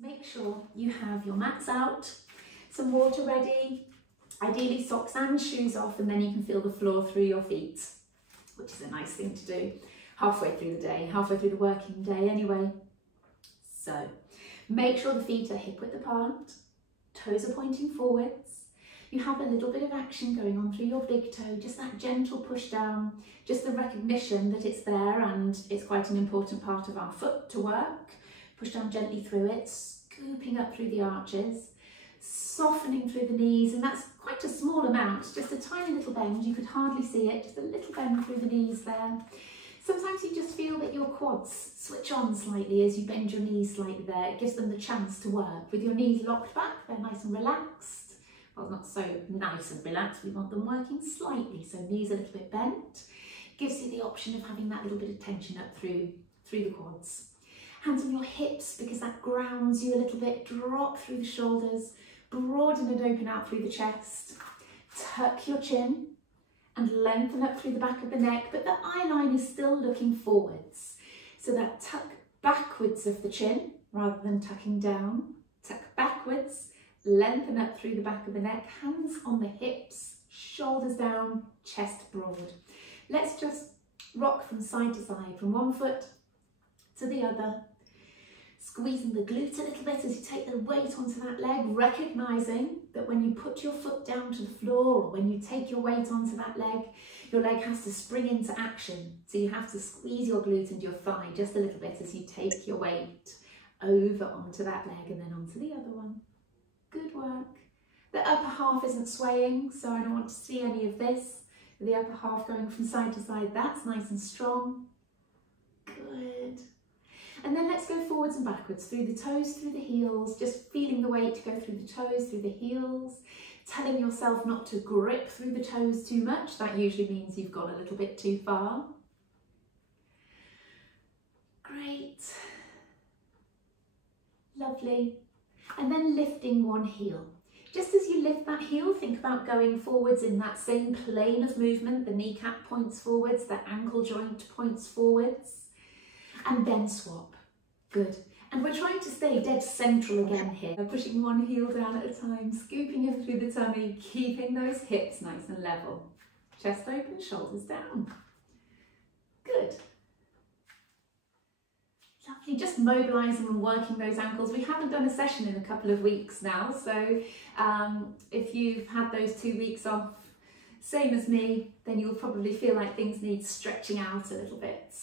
Make sure you have your mats out, some water ready, ideally socks and shoes off, and then you can feel the floor through your feet, which is a nice thing to do halfway through the day, halfway through the working day anyway. So make sure the feet are hip width apart, toes are pointing forwards. You have a little bit of action going on through your big toe, just that gentle push down, just the recognition that it's there and it's quite an important part of our foot to work. Push down gently through it, scooping up through the arches, softening through the knees, and that's quite a small amount, just a tiny little bend. You could hardly see it, just a little bend through the knees there. Sometimes you just feel that your quads switch on slightly as you bend your knees slightly there. It gives them the chance to work. With your knees locked back, they're nice and relaxed. Well, not so nice and relaxed, we want them working slightly, so knees a little bit bent. Gives you the option of having that little bit of tension up through the quads. Hands on your hips, because that grounds you a little bit. Drop through the shoulders, broaden and open out through the chest. Tuck your chin and lengthen up through the back of the neck, but the eye line is still looking forwards. So that tuck backwards of the chin rather than tucking down. Tuck backwards, lengthen up through the back of the neck, hands on the hips, shoulders down, chest broad. Let's just rock from side to side, from one foot to the other. Squeezing the glute a little bit as you take the weight onto that leg, recognising that when you put your foot down to the floor or when you take your weight onto that leg, your leg has to spring into action. So you have to squeeze your glute and your thigh just a little bit as you take your weight over onto that leg and then onto the other one. Good work. The upper half isn't swaying, so I don't want to see any of this. The upper half going from side to side, that's nice and strong. Good. And then let's go forwards and backwards, through the toes, through the heels, just feeling the weight go through the toes, through the heels, telling yourself not to grip through the toes too much. That usually means you've gone a little bit too far. Great. Lovely. And then lifting one heel. Just as you lift that heel, think about going forwards in that same plane of movement. The kneecap points forwards, the ankle joint points forwards, and then swap. Good. And we're trying to stay dead central again here. Pushing one heel down at a time, scooping in through the tummy, keeping those hips nice and level. Chest open, shoulders down. Good. Lovely, just mobilising and working those ankles. We haven't done a session in a couple of weeks now, so if you've had those 2 weeks off, same as me, then you'll probably feel like things need stretching out a little bit.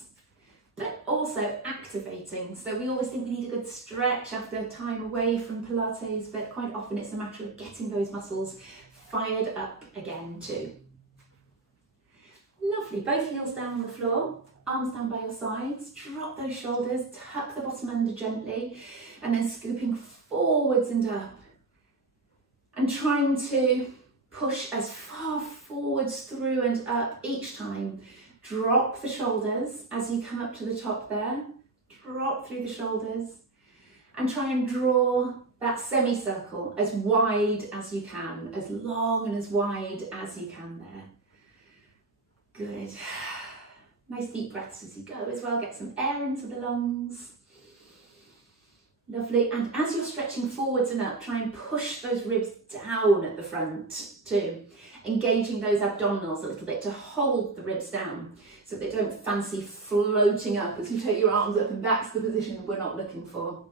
But also activating. So we always think we need a good stretch after a time away from Pilates, but quite often it's a matter of getting those muscles fired up again too. Lovely, both heels down on the floor, arms down by your sides, drop those shoulders, tuck the bottom under gently, and then scooping forwards and up. And trying to push as far forwards through and up each time. Drop the shoulders as you come up to the top there, drop through the shoulders and try and draw that semicircle as wide as you can, as long and as wide as you can there. Good. Nice deep breaths as you go as well, get some air into the lungs. Lovely, and as you're stretching forwards and up, try and push those ribs down at the front too. Engaging those abdominals a little bit to hold the ribs down so they don't fancy floating up as you take your arms up, and that's the position we're not looking for.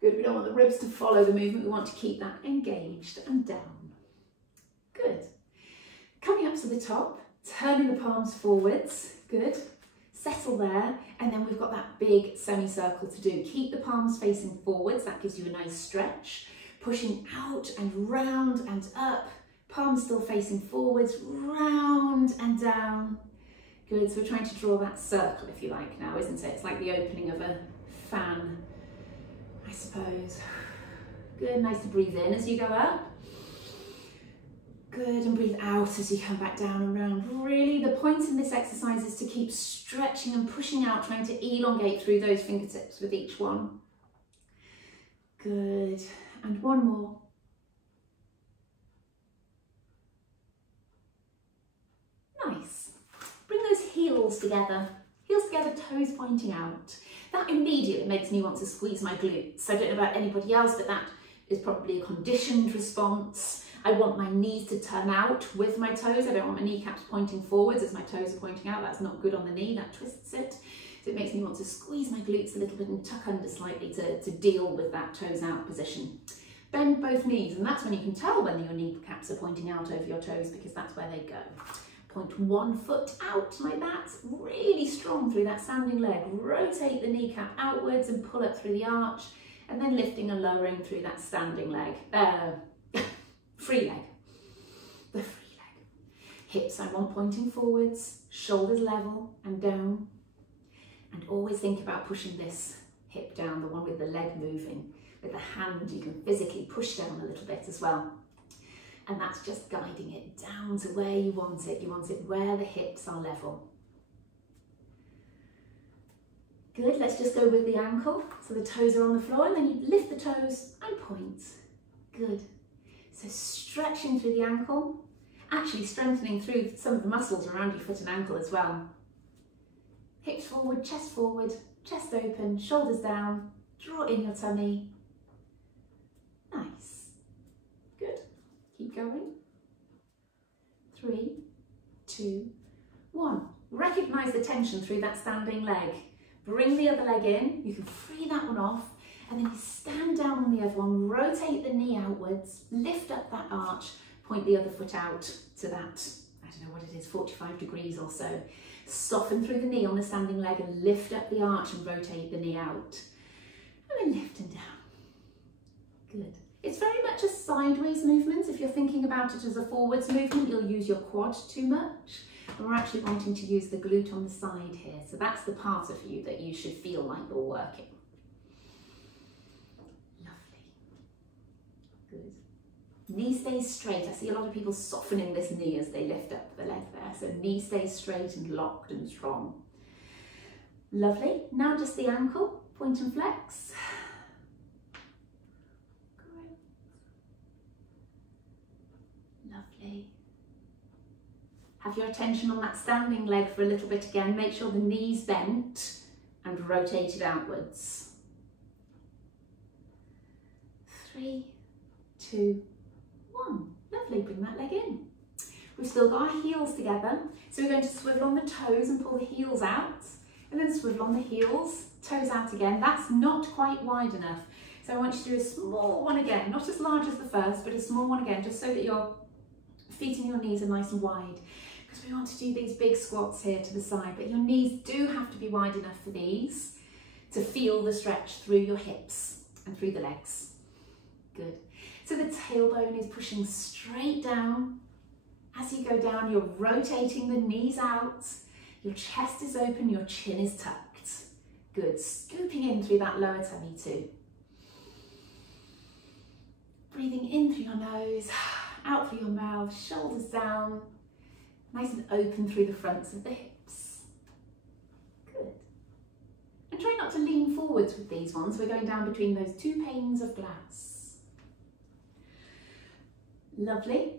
Good, we don't want the ribs to follow the movement, we want to keep that engaged and down. Good. Coming up to the top, turning the palms forwards, good. Settle there, and then we've got that big semicircle to do. Keep the palms facing forwards, that gives you a nice stretch. Pushing out and round and up. Palms still facing forwards, round and down. Good, so we're trying to draw that circle, if you like, now, isn't it? It's like the opening of a fan, I suppose. Good, nice to breathe in as you go up. Good, and breathe out as you come back down and round. Really, the point in this exercise is to keep stretching and pushing out, trying to elongate through those fingertips with each one. Good, and one more. Nice. Bring those heels together. heels together, toes pointing out. That immediately makes me want to squeeze my glutes. I don't know about anybody else, but that is probably a conditioned response. I want my knees to turn out with my toes. I don't want my kneecaps pointing forwards as my toes are pointing out. That's not good on the knee, that twists it. So it makes me want to squeeze my glutes a little bit and tuck under slightly to deal with that toes out position. Bend both knees, and that's when you can tell when your kneecaps are pointing out over your toes, because that's where they go. Point one foot out like that, really strong through that standing leg. Rotate the kneecap outwards and pull up through the arch, and then lifting and lowering through that standing leg. Free leg. The free leg. Hips I want pointing forwards, shoulders level and down. And always think about pushing this hip down, the one with the leg moving. With the hand, you can physically push down a little bit as well. And that's just guiding it down to where you want it. You want it where the hips are level. Good, let's just go with the ankle. So the toes are on the floor, and then you lift the toes and point. Good. So stretching through the ankle, actually strengthening through some of the muscles around your foot and ankle as well. Hips forward, chest open, shoulders down, draw in your tummy. Nice. Good. Keep going. 3, 2, 1. Recognize the tension through that standing leg. Bring the other leg in. You can free that one off. And then you stand down on the other one, rotate the knee outwards, lift up that arch, point the other foot out to that, I don't know what it is, 45 degrees or so. Soften through the knee on the standing leg and lift up the arch and rotate the knee out. And then lift and down. Good. It's very much a sideways movement. If you're thinking about it as a forwards movement, you'll use your quad too much. And we're actually wanting to use the glute on the side here. So that's the part of you that you should feel like you're working. Good. Knee stays straight. I see a lot of people softening this knee as they lift up the leg there. So knee stays straight and locked and strong. Lovely. Now just the ankle, point and flex. Great. Lovely. Have your attention on that standing leg for a little bit again. Make sure the knee's bent and rotated outwards. 3, 2, 1. Lovely, bring that leg in. We've still got our heels together. So we're going to swivel on the toes and pull the heels out, and then swivel on the heels, toes out again. That's not quite wide enough. So I want you to do a small one again, not as large as the first, but a small one again, just so that your feet and your knees are nice and wide. Because we want to do these big squats here to the side, but your knees do have to be wide enough for these to feel the stretch through your hips and through the legs. Good. So the tailbone is pushing straight down. As you go down, you're rotating the knees out. Your chest is open, your chin is tucked. Good. Scooping in through that lower tummy too. Breathing in through your nose, out through your mouth, shoulders down. Nice and open through the fronts of the hips. Good. And try not to lean forwards with these ones. We're going down between those two panes of glass. Lovely.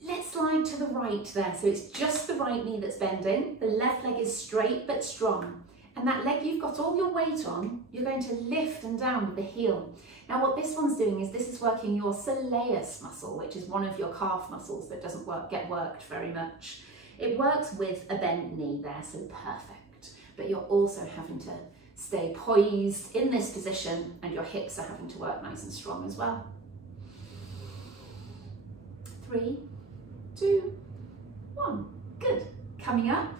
Let's slide to the right there. So it's just the right knee that's bending. The left leg is straight but strong. And that leg you've got all your weight on, you're going to lift and down with the heel. Now what this one's doing is this is working your soleus muscle, which is one of your calf muscles that doesn't get worked very much. It works with a bent knee there, so perfect. But you're also having to stay poised in this position, and your hips are having to work nice and strong as well. 3, 2, 1. Good. Coming up,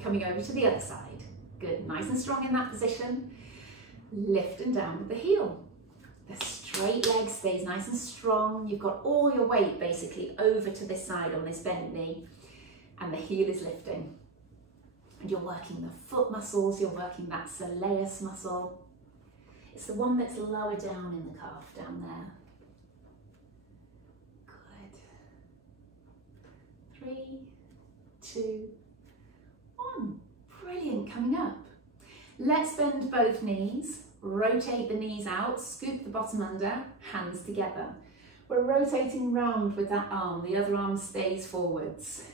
coming over to the other side. Good. Nice and strong in that position. Lift and down with the heel. The straight leg stays nice and strong. You've got all your weight basically over to this side on this bent knee, and the heel is lifting. And you're working the foot muscles, you're working that soleus muscle. It's the one that's lower down in the calf, down there. 3, 2, 1. Brilliant, coming up. Let's bend both knees, rotate the knees out, scoop the bottom under, hands together. We're rotating round with that arm, the other arm stays forwards.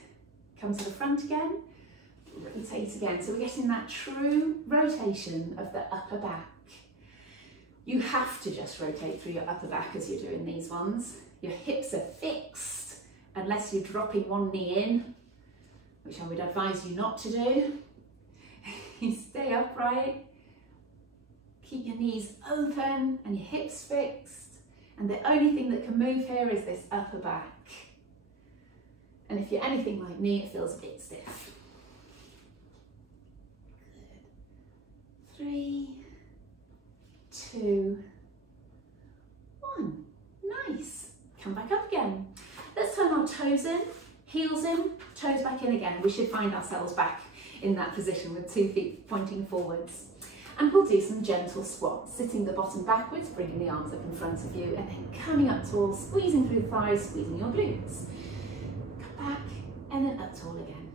Come to the front again, Rotate again. So we're getting that true rotation of the upper back. You have to just rotate through your upper back as you're doing these ones. Your hips are fixed unless you're dropping one knee in, which I would advise you not to do. You stay upright, keep your knees open and your hips fixed, and the only thing that can move here is this upper back. And if you're anything like me, it feels a bit stiff. Good. 3, 2, 1. Nice. Come back up again. Let's turn our toes in, heels in, toes back in again. We should find ourselves back in that position with 2 feet pointing forwards. And we'll do some gentle squats, sitting the bottom backwards, bringing the arms up in front of you, and then coming up tall, squeezing through the thighs, squeezing your glutes. Come back, and then up tall again.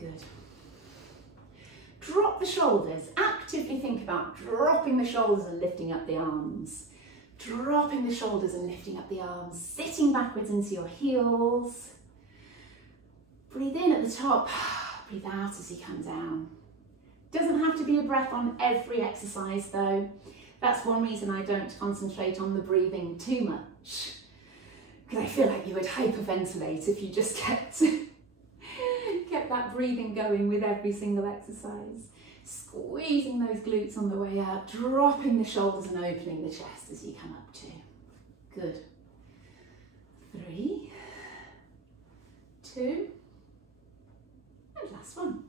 Good. Drop the shoulders. Actively think about dropping the shoulders and lifting up the arms. Dropping the shoulders and lifting up the arms. Sitting backwards into your heels. Breathe in at the top. Breathe out as you come down. Doesn't have to be a breath on every exercise though. That's one reason I don't concentrate on the breathing too much. Because I feel like you would hyperventilate if you just kept that breathing going with every single exercise. Squeezing those glutes on the way up, dropping the shoulders and opening the chest as you come up too. Good. 3, 2, and last one.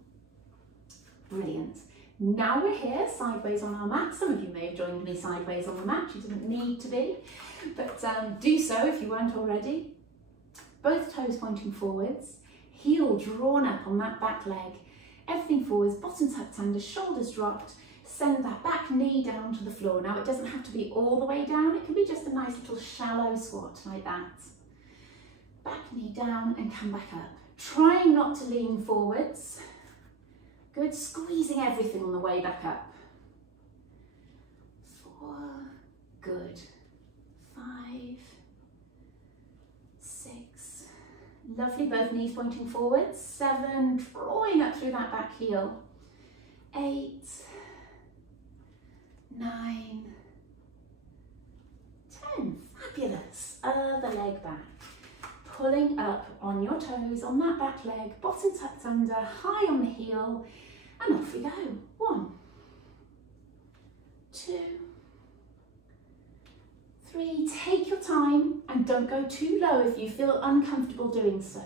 Brilliant. Now we're here sideways on our mat. Some of you may have joined me sideways on the mat. You didn't need to be, but do so if you weren't already. Both toes pointing forwards, heel drawn up on that back leg, everything forwards, bottom tucked under, shoulders dropped. Send that back knee down to the floor. Now it doesn't have to be all the way down. It can be just a nice little shallow squat like that. Back knee down and come back up. Trying not to lean forwards. Good, squeezing everything on the way back up. 4, good. 5, 6, lovely, both knees pointing forwards. 7, drawing up through that back heel. 8, 9, 10, fabulous. Other leg back. Pulling up on your toes, on that back leg, bottom tucked under, high on the heel, and off we go. 1, 2, 3, take your time and don't go too low if you feel uncomfortable doing so.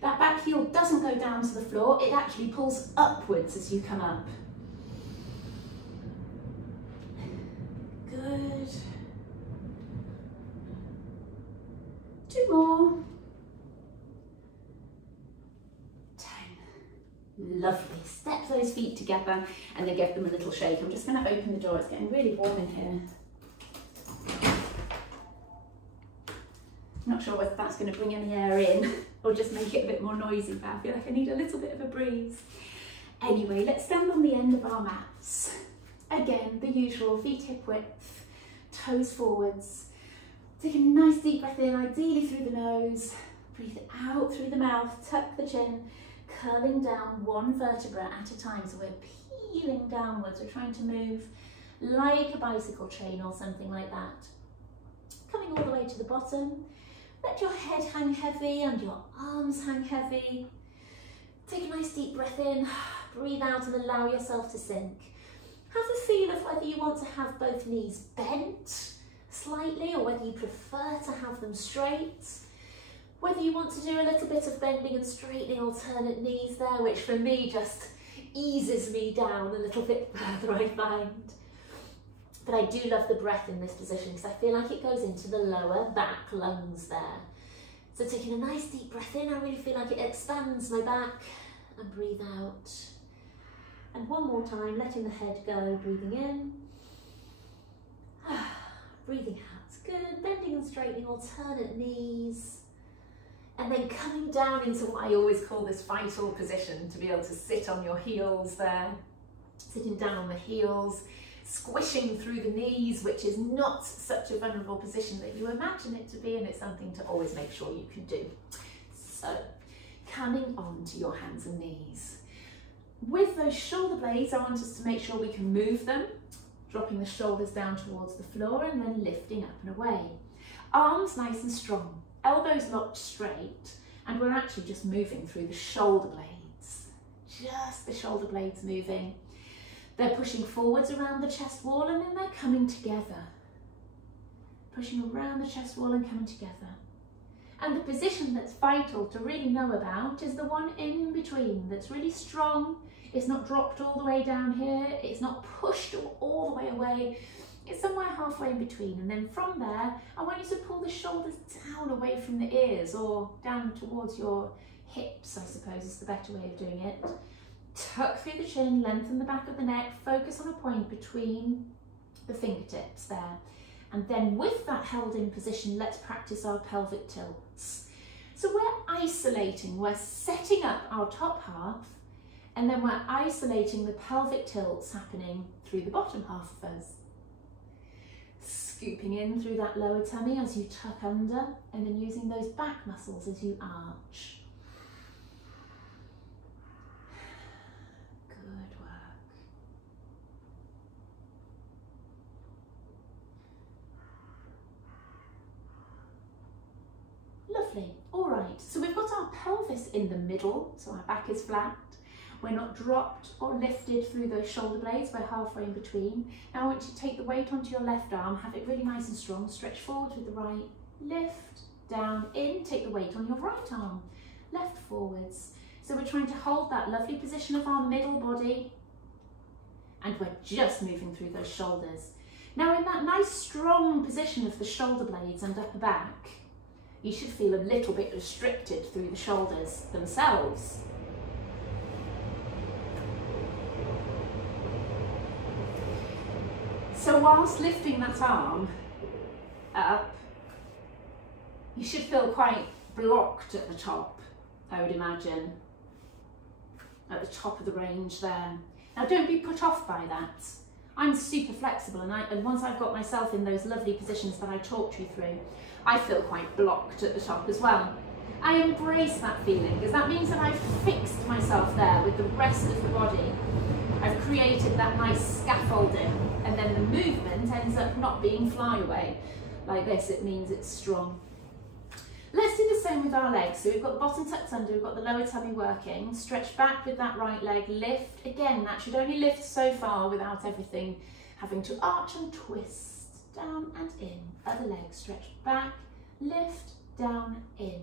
That back heel doesn't go down to the floor, it actually pulls upwards as you come up. Good. 2 more. Lovely. Step those feet together and then give them a little shake. I'm just going to open the door. It's getting really warm in here. I'm not sure whether that's going to bring any air in or just make it a bit more noisy, but I feel like I need a little bit of a breeze. Anyway, let's stand on the end of our mats. Again, the usual, feet hip width, toes forwards. Take a nice deep breath in, ideally through the nose. Breathe out through the mouth, tuck the chin. Curling down one vertebra at a time, so we're peeling downwards. We're trying to move like a bicycle chain or something like that. Coming all the way to the bottom. Let your head hang heavy and your arms hang heavy. Take a nice deep breath in, breathe out and allow yourself to sink. Have a feel of whether you want to have both knees bent slightly or whether you prefer to have them straight. Whether you want to do a little bit of bending and straightening alternate knees there, which for me just eases me down a little bit further, I find. But I do love the breath in this position because I feel like it goes into the lower back lungs there. So taking a nice deep breath in, I really feel like it expands my back, and breathe out. And one more time, letting the head go, breathing in, breathing out. Good, bending and straightening alternate knees. And then coming down into what I always call this vital position, to be able to sit on your heels there, sitting down on the heels, squishing through the knees, which is not such a vulnerable position that you imagine it to be, and it's something to always make sure you can do. So, coming on to your hands and knees. With those shoulder blades, I want us to make sure we can move them, dropping the shoulders down towards the floor and then lifting up and away. Arms nice and strong, elbows locked straight, and we're actually just moving through the shoulder blades. Just the shoulder blades moving. They're pushing forwards around the chest wall and then they're coming together. Pushing around the chest wall and coming together. And the position that's vital to really know about is the one in between that's really strong. It's not dropped all the way down here. It's not pushed all the way away. It's somewhere halfway in between. And then from there, I want you to pull the shoulders down away from the ears or down towards your hips, I suppose is the better way of doing it. Tuck through the chin, lengthen the back of the neck, focus on a point between the fingertips there. And then with that held in position, let's practice our pelvic tilts. So we're isolating, we're setting up our top half, and then we're isolating the pelvic tilts happening through the bottom half of us. Scooping in through that lower tummy as you tuck under, and then using those back muscles as you arch. Good work. Lovely. All right, so we've got our pelvis in the middle, so our back is flat. We're not dropped or lifted through those shoulder blades, we're halfway in between. Now I want you to take the weight onto your left arm, have it really nice and strong, stretch forward with the right, lift, down, in, take the weight on your right arm, left forwards. So we're trying to hold that lovely position of our middle body, and we're just moving through those shoulders. Now in that nice strong position of the shoulder blades and upper back, you should feel a little bit restricted through the shoulders themselves. So whilst lifting that arm up, you should feel quite blocked at the top, I would imagine, at the top of the range there. Now don't be put off by that. I'm super flexible, and once I've got myself in those lovely positions that I talked you through, I feel quite blocked at the top as well. I embrace that feeling because that means that I've fixed myself there with the rest of the body. I've created that nice scaffolding, and then the movement ends up not being flyaway. Like this, it means it's strong. Let's do the same with our legs. So we've got the bottom tucked under, we've got the lower tummy working. Stretch back with that right leg, lift. Again, that should only lift so far without everything having to arch and twist. Down and in. Other leg, stretch back, lift, down, in.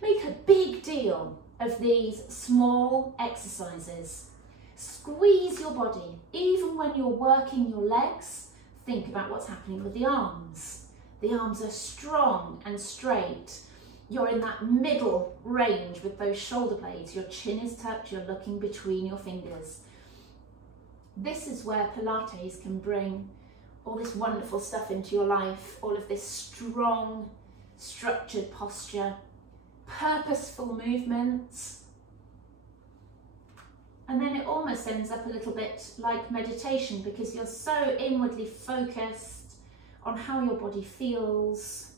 Make a big deal of these small exercises. Squeeze your body. Even when you're working your legs, think about what's happening with the arms. The arms are strong and straight. You're in that middle range with those shoulder blades. Your chin is tucked, you're looking between your fingers. This is where Pilates can bring all this wonderful stuff into your life, all of this strong, structured posture, purposeful movements. And then it almost ends up a little bit like meditation because you're so inwardly focused on how your body feels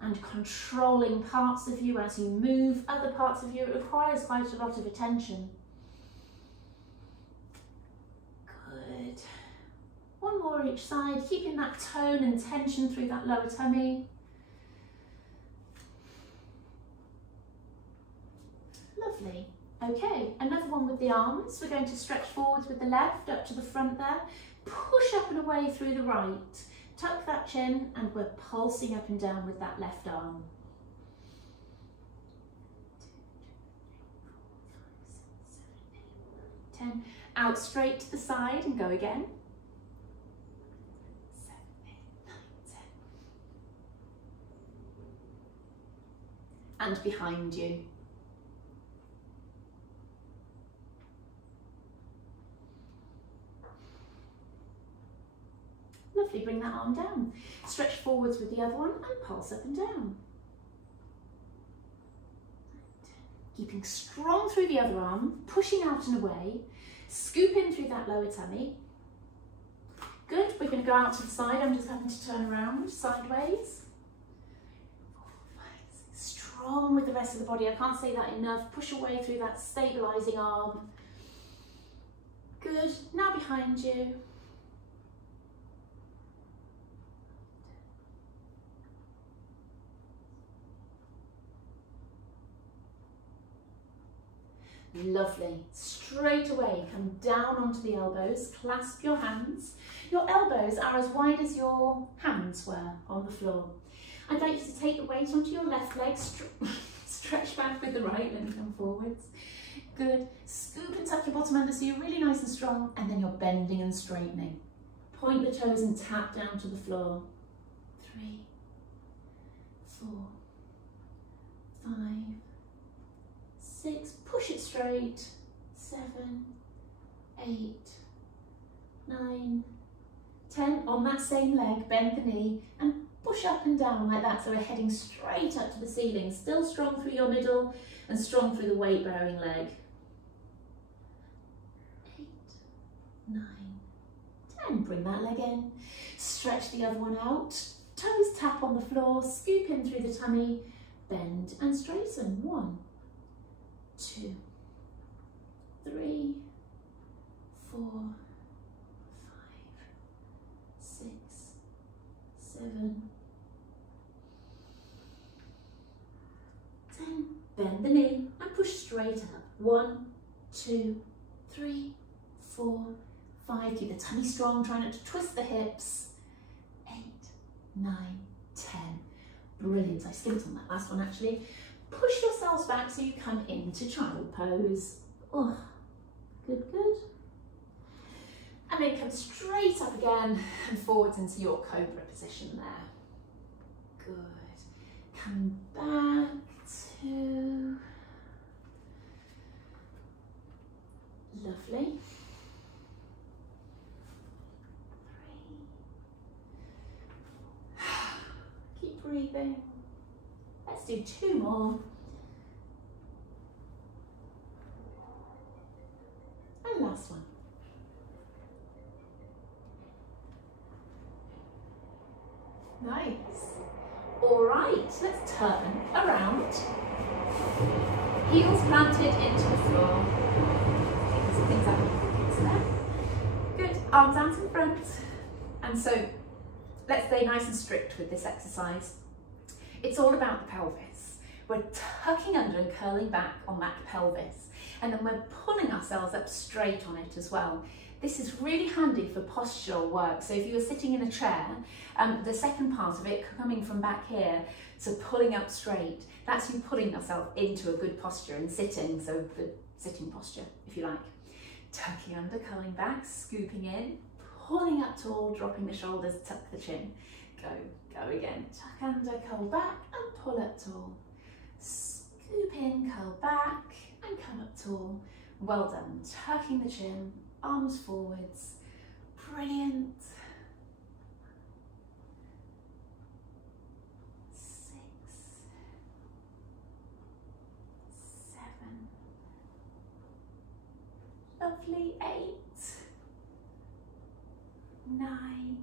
and controlling parts of you as you move other parts of you. It requires quite a lot of attention. Good. One more each side, keeping that tone and tension through that lower tummy. Lovely. Okay, another one with the arms. We're going to stretch forwards with the left up to the front there. Push up and away through the right. Tuck that chin and we're pulsing up and down with that left arm. 2, 3, 4, 5, 6, 7, 8, 9, 10. Out straight to the side and go again. 7, 8, 9, 10. And behind you. Lovely, bring that arm down. Stretch forwards with the other one and pulse up and down. Keeping strong through the other arm, pushing out and away. Scoop in through that lower tummy. Good, we're going to go out to the side. I'm just having to turn around sideways. 4, 5, 6. Strong with the rest of the body. I can't say that enough. Push away through that stabilising arm. Good, now behind you. Lovely. Straight away, come down onto the elbows, clasp your hands. Your elbows are as wide as your hands were on the floor. I'd like you to take the weight onto your left leg, stretch back with the right, let me come forwards. Good. Scoop and tuck your bottom under so you're really nice and strong, and then you're bending and straightening. Point the toes and tap down to the floor. 3, 4, 5, 6, push it straight, 7, 8, 9, 10. On that same leg, bend the knee and push up and down like that, so we're heading straight up to the ceiling, still strong through your middle and strong through the weight bearing leg. 8, 9, 10, bring that leg in, stretch the other one out, toes tap on the floor, scoop in through the tummy, bend and straighten. 1, 2, 3, 4, 5, 6, 7, 10. Bend the knee and push straight up. 1, 2, 3, 4, 5. Keep the tummy strong, try not to twist the hips. 8, 9, 10. Brilliant. I skipped on that last one actually. Push yourselves back so you come into child pose. Oh, good, good. And then come straight up again and forwards into your cobra position there. Good. Come back to... Lovely. 3. Keep breathing. Let's do 2 more. And last one. Nice. All right, let's turn around. Heels planted into the floor. Things up. Good. Arms out in front. And so let's stay nice and strict with this exercise. It's all about the pelvis. We're tucking under and curling back on that pelvis, and then we're pulling ourselves up straight on it as well. This is really handy for postural work. So if you were sitting in a chair, the second part of it coming from back here, so pulling up straight, that's you pulling yourself into a good posture and sitting, so good sitting posture, if you like. Tucking under, curling back, scooping in, pulling up tall, dropping the shoulders, tuck the chin. Go, go again. Tuck under, curl back and pull up tall. Scoop in, curl back and come up tall. Well done. Tucking the chin, arms forwards. Brilliant. 6, 7. Lovely. 8, 9.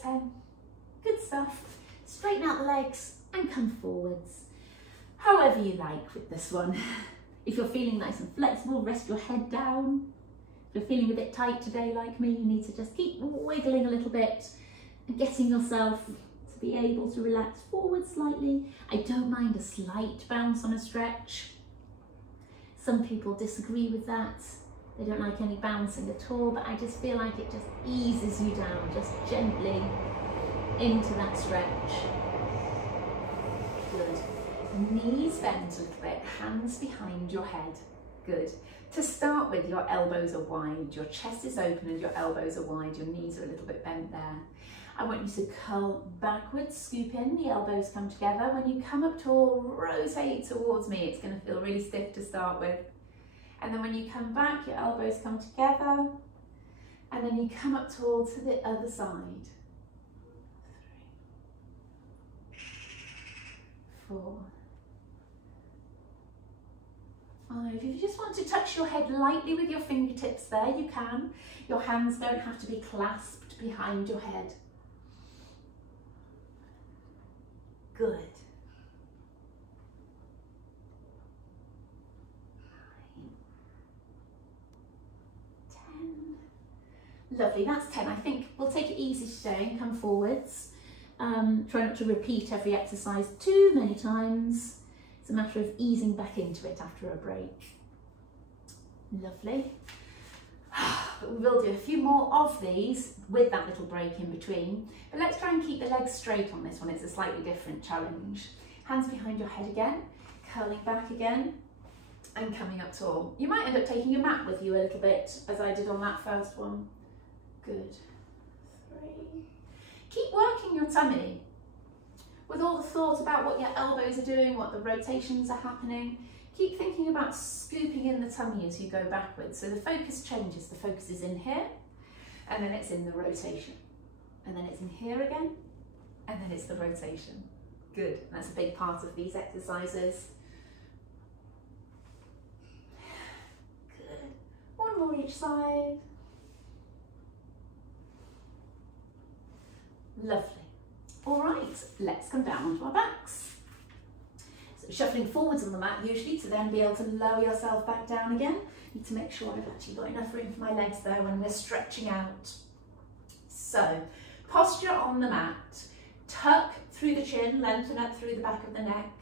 10. Good stuff. Straighten out the legs and come forwards. However you like with this one. If you're feeling nice and flexible, rest your head down. If you're feeling a bit tight today like me, you need to just keep wiggling a little bit and getting yourself to be able to relax forward slightly. I don't mind a slight bounce on a stretch. Some people disagree with that. They don't like any bouncing at all, but I just feel like it just eases you down, just gently into that stretch. Good. Knees bent a little bit, hands behind your head. Good. To start with, your elbows are wide, your chest is open and your elbows are wide, your knees are a little bit bent there. I want you to curl backwards, scoop in, the elbows come together. When you come up tall, rotate towards me. It's going to feel really stiff to start with. And then when you come back, your elbows come together. And then you come up tall to the other side. 3, 4, 5. If you just want to touch your head lightly with your fingertips there, you can. Your hands don't have to be clasped behind your head. Good. 9, Lovely, that's 10. I think we'll take it easy today and come forwards. Try not to repeat every exercise too many times. It's a matter of easing back into it after a break. Lovely. But we will do a few more of these with that little break in between. But let's try and keep the legs straight on this one. It's a slightly different challenge. Hands behind your head again, curling back again, and coming up tall. You might end up taking your mat with you a little bit, as I did on that first one. Good. 3. Keep working your tummy with all the thought about what your elbows are doing, what the rotations are happening. Keep thinking about scooping in the tummy as you go backwards. So the focus changes. The focus is in here, and then it's in the rotation. And then it's in here again, and then it's the rotation. Good. That's a big part of these exercises. Good. One more each side. Lovely. All right, let's come down onto our backs. So shuffling forwards on the mat usually to then be able to lower yourself back down again. Need to make sure I've actually got enough room for my legs there when we're stretching out. So posture on the mat, tuck through the chin, lengthen up through the back of the neck,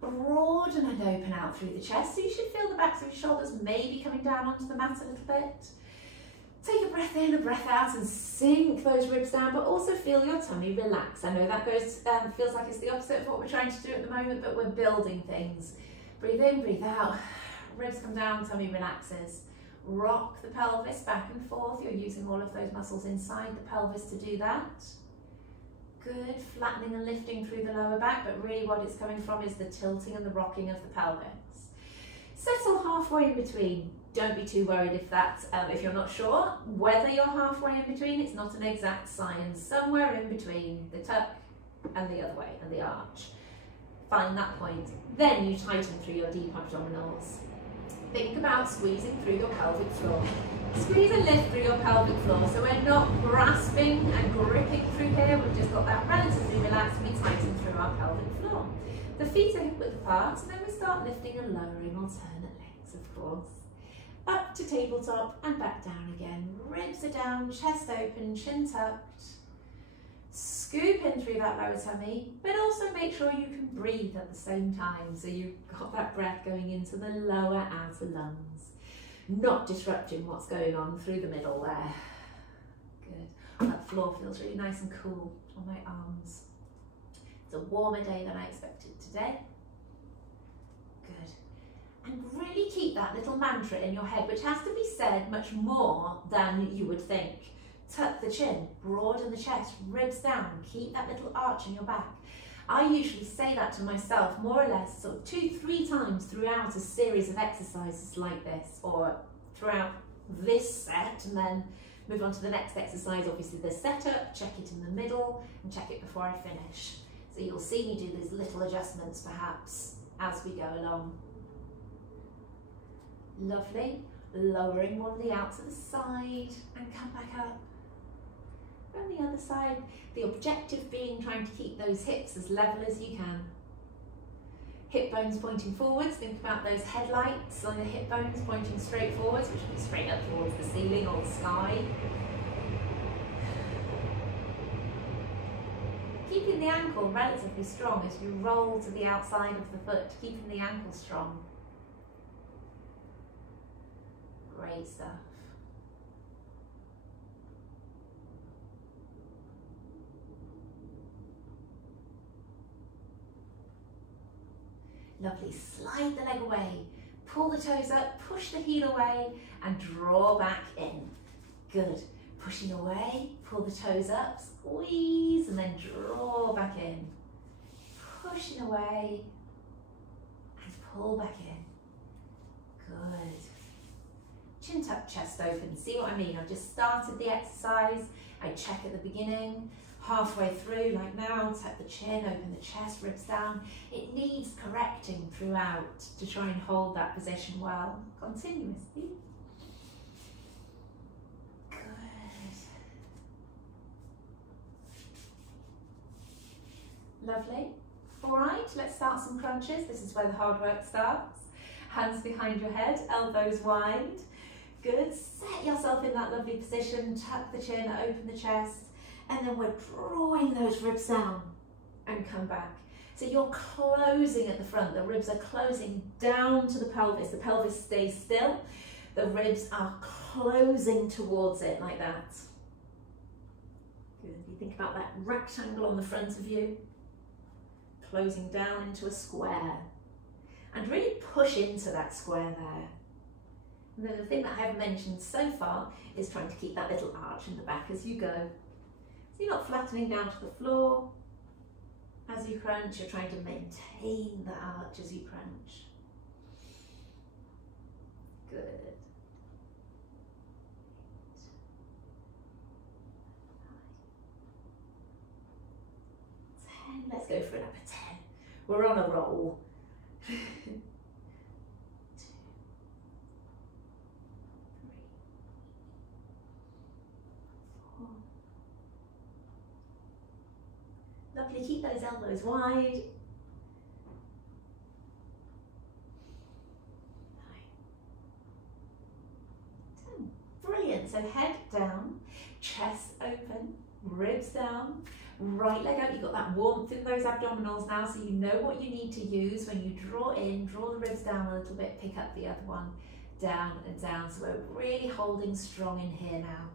broaden and open out through the chest. So you should feel the backs of your shoulders maybe coming down onto the mat a little bit. Take a breath in, a breath out, and sink those ribs down, but also feel your tummy relax. I know that feels like it's the opposite of what we're trying to do at the moment, but we're building things. Breathe in, breathe out, ribs come down, tummy relaxes. Rock the pelvis back and forth. You're using all of those muscles inside the pelvis to do that. Good, flattening and lifting through the lower back, but really what it's coming from is the tilting and the rocking of the pelvis. Settle halfway in between. Don't be too worried if you're not sure whether you're halfway in between. It's not an exact science. Somewhere in between the tuck and the other way and the arch. Find that point. Then you tighten through your deep abdominals. Think about squeezing through your pelvic floor. Squeeze and lift through your pelvic floor. So we're not grasping and gripping through here. We've just got that relatively relaxed. We tighten through our pelvic floor. The feet are hip width apart, and then we start lifting and lowering alternate legs, of course. Up to tabletop and back down again. Ribs are down, chest open, chin tucked. Scoop in through that lower tummy, but also make sure you can breathe at the same time. So you've got that breath going into the lower outer lungs, not disrupting what's going on through the middle there. Good. That floor feels really nice and cool on my arms. It's a warmer day than I expected today. Good. And really keep that little mantra in your head, which has to be said much more than you would think. Tuck the chin, broaden the chest, ribs down, keep that little arch in your back. I usually say that to myself more or less sort of 2-3 times throughout a series of exercises like this, or throughout this set, and then move on to the next exercise. Obviously the setup, check it in the middle, and check it before I finish. So you'll see me do these little adjustments perhaps as we go along. Lovely. Lowering one knee out to the side and come back up. From the other side, the objective being trying to keep those hips as level as you can. Hip bones pointing forwards. Think about those headlights on the hip bones pointing straight forwards, which will be straight up towards the ceiling or the sky. Keeping the ankle relatively strong as you roll to the outside of the foot, keeping the ankle strong. Great stuff. Lovely. Slide the leg away. Pull the toes up, push the heel away and draw back in. Good. Pushing away, pull the toes up, squeeze and then draw back in. Pushing away and pull back in. Good. Chin tuck, chest open. See what I mean? I've just started the exercise. I check at the beginning, halfway through, like now, tuck the chin, open the chest, ribs down. It needs correcting throughout to try and hold that position well, continuously. Good. Lovely. All right, let's start some crunches. This is where the hard work starts. Hands behind your head, elbows wide. Good. Set yourself in that lovely position, tuck the chin, open the chest, and then we're drawing those ribs down and come back. So you're closing at the front, the ribs are closing down to the pelvis stays still, the ribs are closing towards it like that. Good. You think about that rectangle on the front of you, closing down into a square, and really push into that square there. And then the thing that I haven't mentioned so far is trying to keep that little arch in the back as you go. So you're not flattening down to the floor. As you crunch, you're trying to maintain the arch as you crunch. Good. 10. Let's go for another 10. We're on a roll. 2, 3. Lovely, keep those elbows wide. 9. Brilliant, so head down, chest open, ribs down, right leg out. You've got that warmth in those abdominals now, so you know what you need to use. When you draw in, draw the ribs down a little bit, pick up the other one, down and down. So we're really holding strong in here now.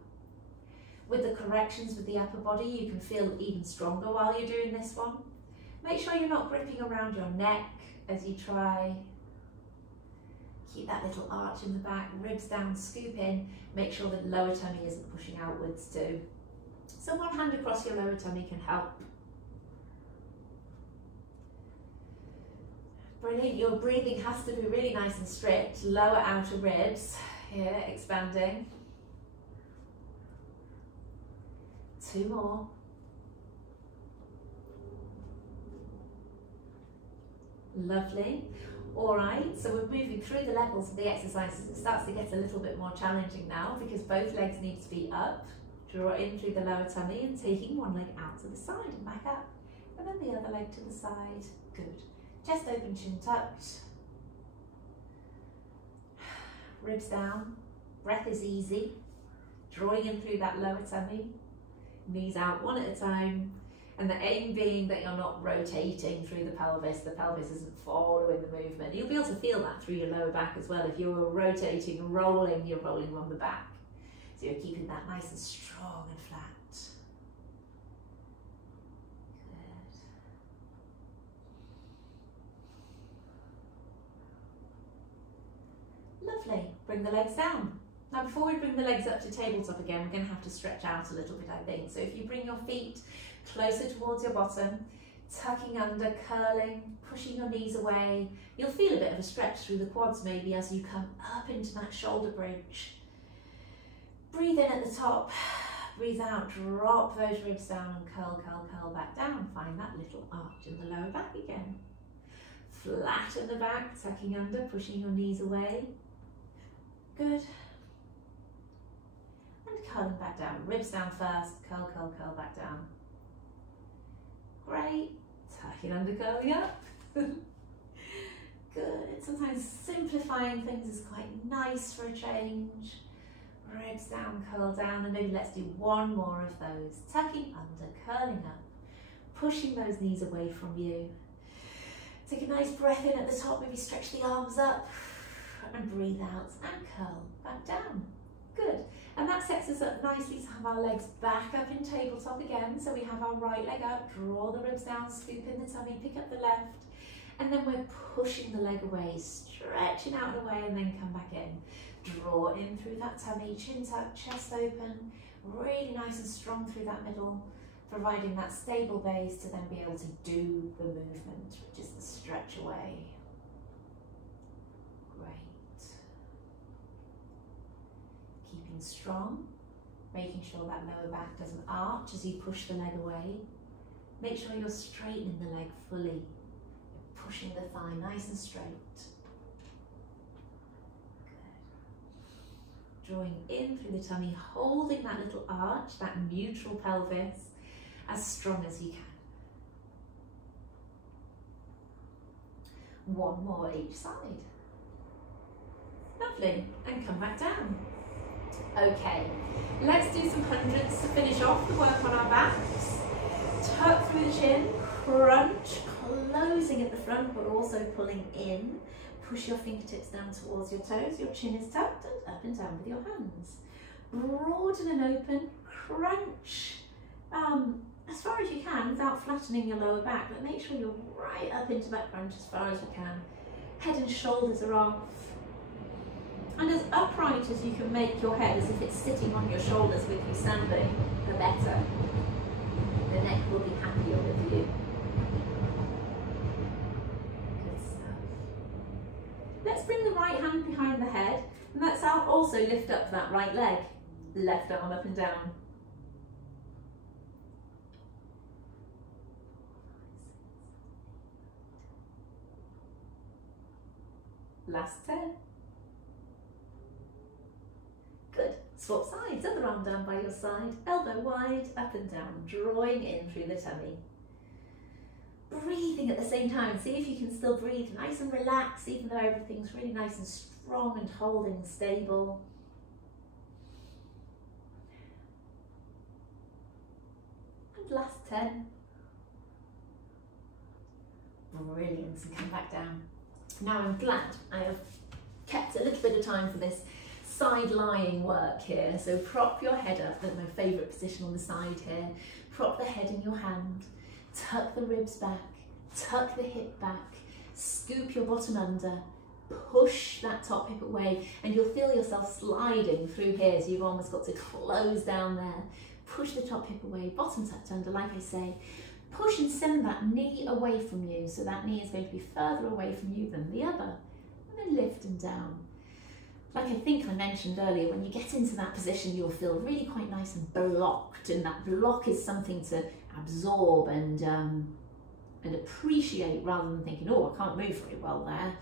With the corrections with the upper body, you can feel even stronger while you're doing this one. Make sure you're not gripping around your neck as you try. Keep that little arch in the back, ribs down, scoop in. Make sure the lower tummy isn't pushing outwards too. So one hand across your lower tummy can help. Brilliant, your breathing has to be really nice and strict. Lower outer ribs, here, expanding. 2 more. Lovely. All right, so we're moving through the levels of the exercises. It starts to get a little bit more challenging now because both legs need to be up. Draw in through the lower tummy and taking one leg out to the side and back up. And then the other leg to the side. Good. Chest open, chin tucked. Ribs down. Breath is easy. Drawing in through that lower tummy. Knees out one at a time, and the aim being that you're not rotating through the pelvis isn't following the movement. You'll be able to feel that through your lower back as well. If you're rotating and rolling, you're rolling on the back. So you're keeping that nice and strong and flat. Good. Lovely, bring the legs down. Now before we bring the legs up to tabletop again, we're going to have to stretch out a little bit, I think. So if you bring your feet closer towards your bottom, tucking under, curling, pushing your knees away, you'll feel a bit of a stretch through the quads maybe as you come up into that shoulder bridge. Breathe in at the top, breathe out, drop those ribs down and curl, curl, curl back down. Find that little arch in the lower back again. Flatten the back, tucking under, pushing your knees away. Good. Curling back down, ribs down first, curl, curl, curl back down. Great, tucking under, curling up. Good, sometimes simplifying things is quite nice for a change. Ribs down, curl down, and maybe let's do one more of those. Tucking under, curling up, pushing those knees away from you. Take a nice breath in at the top, maybe stretch the arms up, and breathe out, and curl back down. Good. And that sets us up nicely to have our legs back up in tabletop again. So we have our right leg out, draw the ribs down, scoop in the tummy, pick up the left, and then we're pushing the leg away, stretching out and away, and then come back in. Draw in through that tummy, chin tuck, chest open, really nice and strong through that middle, providing that stable base to then be able to do the movement, which is the stretch away. Keeping strong, making sure that lower back doesn't arch as you push the leg away. Make sure you're straightening the leg fully, pushing the thigh nice and straight. Good. Drawing in through the tummy, holding that little arch, that neutral pelvis, as strong as you can. One more each side. Lovely, and come back down. Okay, let's do some hundreds to finish off the work on our backs. Tuck through the chin, crunch, closing at the front but also pulling in. Push your fingertips down towards your toes, your chin is tucked, and up and down with your hands. Broaden and open, crunch as far as you can without flattening your lower back, but make sure you're right up into that crunch as far as you can. Head and shoulders are off. And as upright as you can make your head, as if it's sitting on your shoulders with you standing, the better. The neck will be happier with you. Good stuff. Let's bring the right hand behind the head, and let's also lift up that right leg. Left arm up and down. Last 10. Good. Swap sides, other arm down by your side, elbow wide, up and down, drawing in through the tummy. Breathing at the same time. See if you can still breathe nice and relaxed, even though everything's really nice and strong and holding stable. And last 10. Brilliant, and come back down. Now I'm glad I have kept a little bit of time for this side lying work here. So prop your head up, that's my favourite position on the side here. Prop the head in your hand, tuck the ribs back, tuck the hip back, scoop your bottom under, push that top hip away, and you'll feel yourself sliding through here, so you've almost got to close down there. Push the top hip away, bottom tucked under, like I say. Push and send that knee away from you, so that knee is going to be further away from you than the other. And then lift and down. Like I think I mentioned earlier, when you get into that position, you'll feel really quite nice and blocked, and that block is something to absorb and appreciate rather than thinking, oh, I can't move very well there.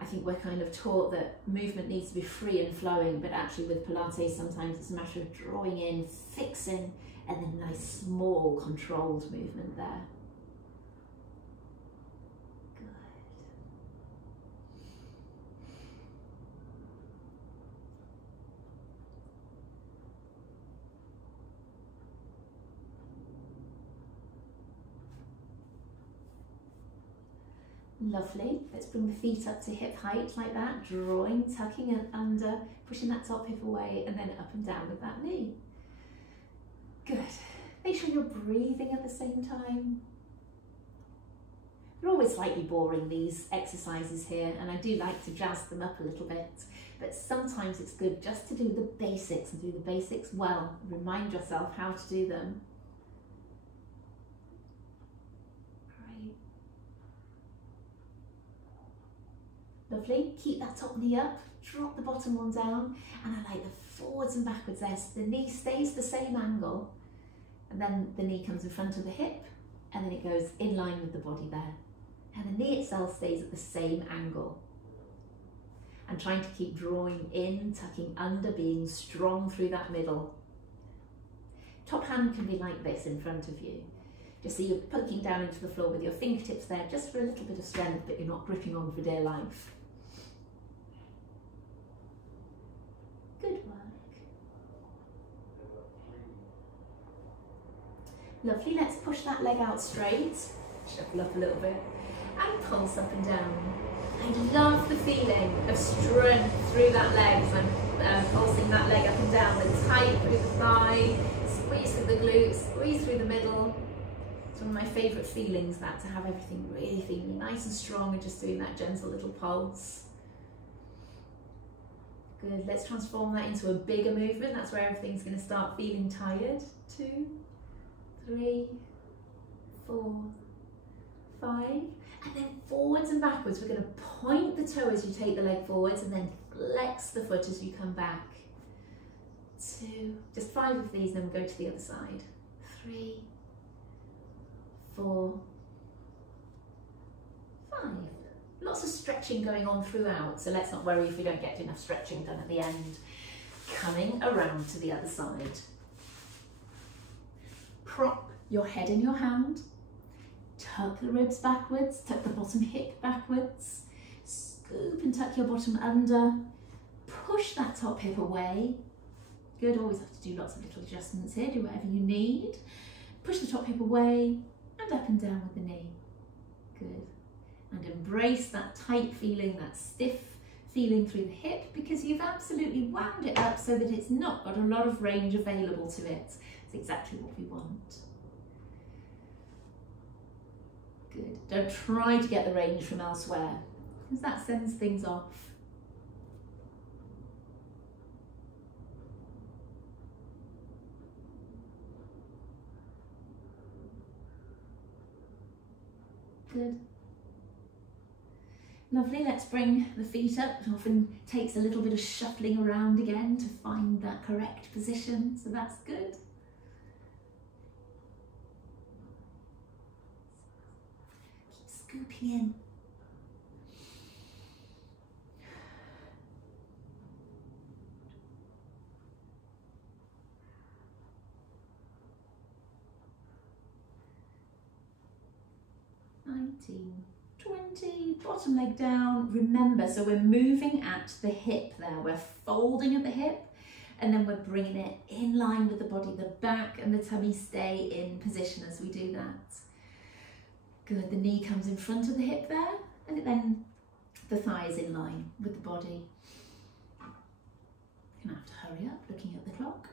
I think we're kind of taught that movement needs to be free and flowing, but actually with Pilates, sometimes it's a matter of drawing in, fixing, and then nice small controlled movement there. Good. Lovely. Let's bring the feet up to hip height like that, drawing, tucking it under, pushing that top hip away, and then up and down with that knee. Good. Make sure you're breathing at the same time. They're always slightly boring, these exercises here, and I do like to jazz them up a little bit, but sometimes it's good just to do the basics and do the basics well. Remind yourself how to do them. Great. Lovely. Keep that top knee up, drop the bottom one down, and I like the forwards and backwards there, so the knee stays the same angle, and then the knee comes in front of the hip, and then it goes in line with the body there. And the knee itself stays at the same angle. And trying to keep drawing in, tucking under, being strong through that middle. Top hand can be like this in front of you. Just so you're poking down into the floor with your fingertips there, just for a little bit of strength, but you're not gripping on for dear life. Good work. Lovely, let's push that leg out straight, shuffle up a little bit, and pulse up and down. I love the feeling of strength through that leg as I'm pulsing that leg up and down, with tight through the thigh, squeeze through the glutes, squeeze through the middle. It's one of my favourite feelings, that, to have everything really feeling nice and strong and just doing that gentle little pulse. Good, let's transform that into a bigger movement. That's where everything's going to start feeling tired. 2, 3, 4, 5, and then forwards and backwards. We're going to point the toe as you take the leg forwards, and then flex the foot as you come back. 2, just 5 of these, then we'll go to the other side. 3, 4, 5. Lots of stretching going on throughout, so let's not worry if we don't get enough stretching done at the end. Coming around to the other side. Prop your head in your hand, tuck the ribs backwards, tuck the bottom hip backwards, scoop and tuck your bottom under, push that top hip away. Good, always have to do lots of little adjustments here, do whatever you need. Push the top hip away and up and down with the knee. Good. And embrace that tight feeling, that stiff feeling through the hip, because you've absolutely wound it up so that it's not got a lot of range available to it. It's exactly what we want. Good. Don't try to get the range from elsewhere, because that sends things off. Good. Lovely, let's bring the feet up. It often takes a little bit of shuffling around again to find that correct position, so that's good. Keep scooping in. Nineteen. 20, bottom leg down. Remember, so we're moving at the hip there. We're folding at the hip and then we're bringing it in line with the body. The back and the tummy stay in position as we do that. Good, the knee comes in front of the hip there and then the thigh is in line with the body. You're gonna have to hurry up looking at the clock.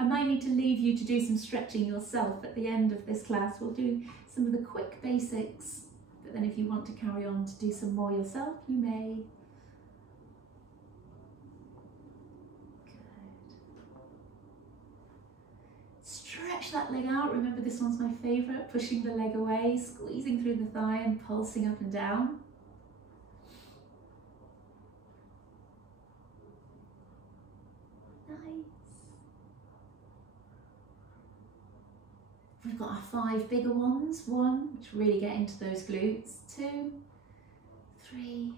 I might need to leave you to do some stretching yourself at the end of this class. We'll do some of the quick basics, but then if you want to carry on to do some more yourself, you may. Good. Stretch that leg out. Remember, this one's my favourite, pushing the leg away, squeezing through the thigh and pulsing up and down. We've got our 5 bigger ones. 1, which really get into those glutes. 2, 3,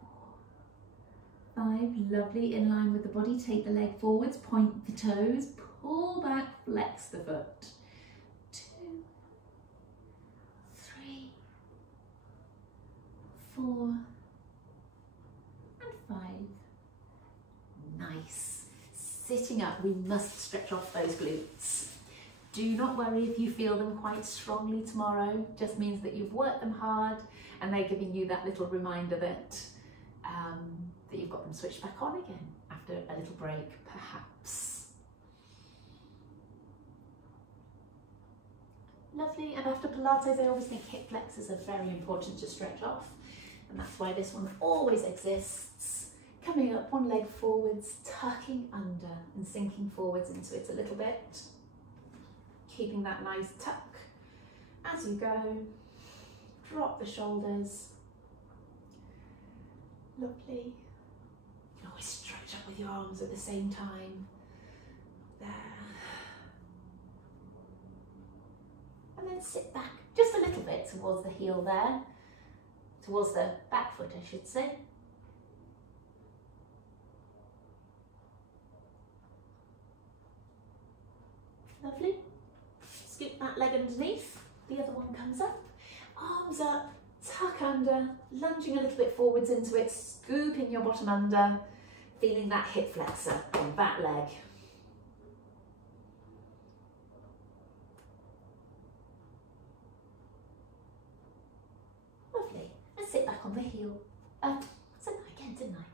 4, 5. Lovely, in line with the body. Take the leg forwards, point the toes, pull back, flex the foot. 2, 3, 4, and 5. Nice. Sitting up, we must stretch off those glutes. Do not worry if you feel them quite strongly tomorrow. Just means that you've worked them hard and they're giving you that little reminder that, that you've got them switched back on again after a little break, perhaps. Lovely, and after Pilates I always think hip flexors are very important to stretch off, and that's why this one always exists. Coming up, one leg forwards, tucking under and sinking forwards into it a little bit. Keeping that nice tuck as you go. Drop the shoulders. Lovely. You can always stretch up with your arms at the same time. There. And then sit back just a little bit towards the heel there. Towards the back foot, I should say. Lovely. Scoop that leg underneath, the other one comes up, arms up, tuck under, lunging a little bit forwards into it, scooping your bottom under, feeling that hip flexor on that leg. Lovely, and sit back on the heel. Said that again, didn't I?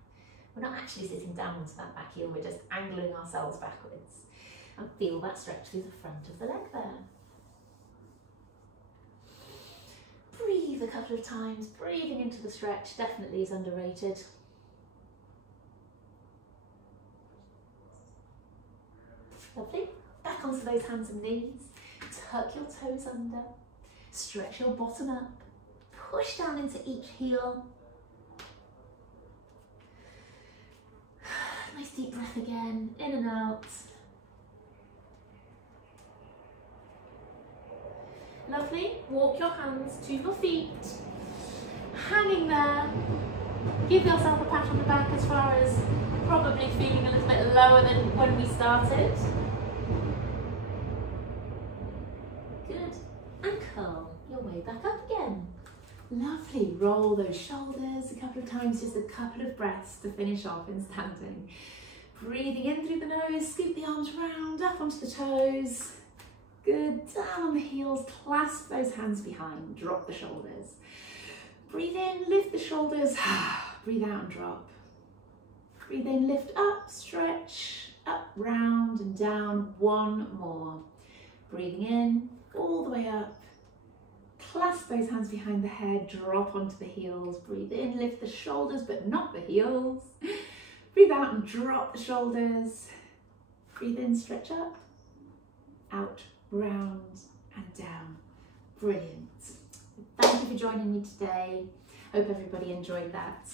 We're not actually sitting down onto that back heel, we're just angling ourselves backwards. And feel that stretch through the front of the leg there. Breathe a couple of times. Breathing into the stretch definitely is underrated. Lovely. Back onto those hands and knees. Tuck your toes under. Stretch your bottom up. Push down into each heel. Nice deep breath again. In and out. Lovely, walk your hands to your feet, hanging there. Give yourself a pat on the back as far as probably feeling a little bit lower than when we started. Good, and curl your way back up again. Lovely. Roll those shoulders a couple of times, just a couple of breaths to finish off in standing. Breathing in through the nose, scoop the arms round, up onto the toes. Good, down on the heels, clasp those hands behind, drop the shoulders. Breathe in, lift the shoulders, breathe out and drop. Breathe in, lift up, stretch, up, round and down, one more. Breathing in, all the way up. Clasp those hands behind the head, drop onto the heels. Breathe in, lift the shoulders, but not the heels. Breathe out and drop the shoulders. Breathe in, stretch up, out, round and down. Brilliant. Thank you for joining me today. Hope everybody enjoyed that.